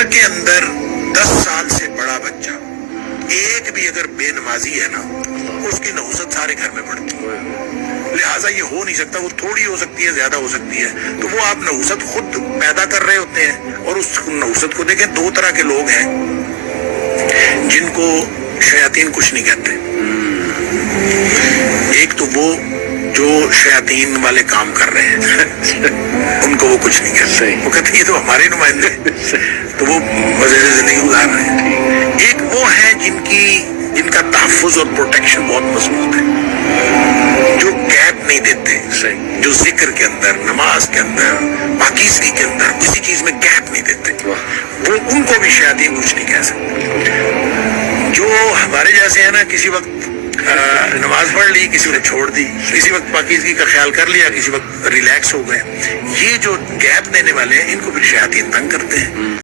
گھر کے اندر 10 سال سے بڑا بچہ ایک بھی اگر بے نمازی ہے نا، اس کی نحوست سارے گھر میں پڑتی ہے. لہٰذا یہ ہو نہیں سکتا. وہ تھوڑی ہو سکتی ہے، زیادہ ہو سکتی ہے. تو وہ آپ نحوست خود پیدا کر رہے ہوتے ہیں. اور اس نحوست کو دیکھیں، 2 طرح کے لوگ ہیں جن کو شیاطین کچھ نہیں کہتے. ایک تو وہ جو شیاطین والے کام کر رہے ہیں ان کو وہ کچھ نہیں کہتے. وہ کہتے ہیں یہ تو ہمارے نمائندے تو وہ مزے سے زندگی گزار رہے ہیں. ایک وہ ہے جن کا تحفظ اور پروٹیکشن بہت مضبوط ہے، جو گیپ نہیں دیتے، جو ذکر کے اندر، نماز کے اندر، پاکیزگی کے اندر کسی چیز میں گیپ نہیں دیتے. وہ ان کو بھی شیاطین کچھ نہیں کہہ سکتے. جو ہمارے جیسے ہیں نا، کسی وقت نماز پڑھ لی، کسی وقت چھوڑ دی، کسی وقت پاکیزگی کا خیال کر لیا، کسی وقت ریلیکس ہو گئے، یہ جو گیپ دینے والے ہیں ان کو پھر شیاطین تنگ کرتے ہیں.